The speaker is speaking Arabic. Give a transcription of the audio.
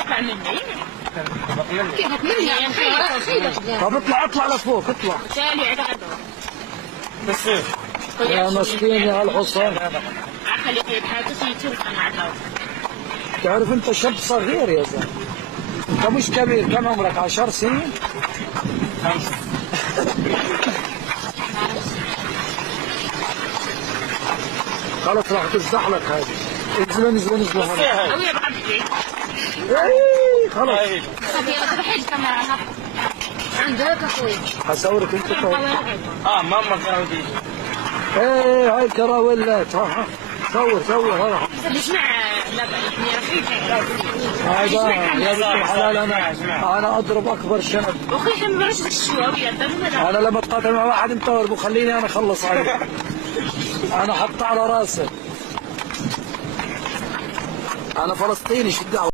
اطلع مني. كيف مني يا اخي؟ طب اطلع لفوق اطلع. تالي عقده. بس يا مسكين يا الحصان. عقلي كيف حاجتي تشوف انا عقله. تعرف انت شاب صغير يا زلمه. انت مش كبير، كم عمرك 10 سنين؟ 5. خلاص راح تزحلق هذه. انزلوا هلا. قوي بعبدي. اي خلاص. طب يلا تروحي الكاميرا عندك اخوي. هصورك انت طيب. ماما كانت دي. ايه هاي الكراولات ها. صور هلا. اسمع هذا يا بنت الحلال انا اضرب اكبر شنب. اخوي احنا ما بنعرفش الشواوي. انا لما اتقاتل مع واحد انت خليني انا اخلص عليه. انا حط على راسه. انا فلسطيني شو الدعوه.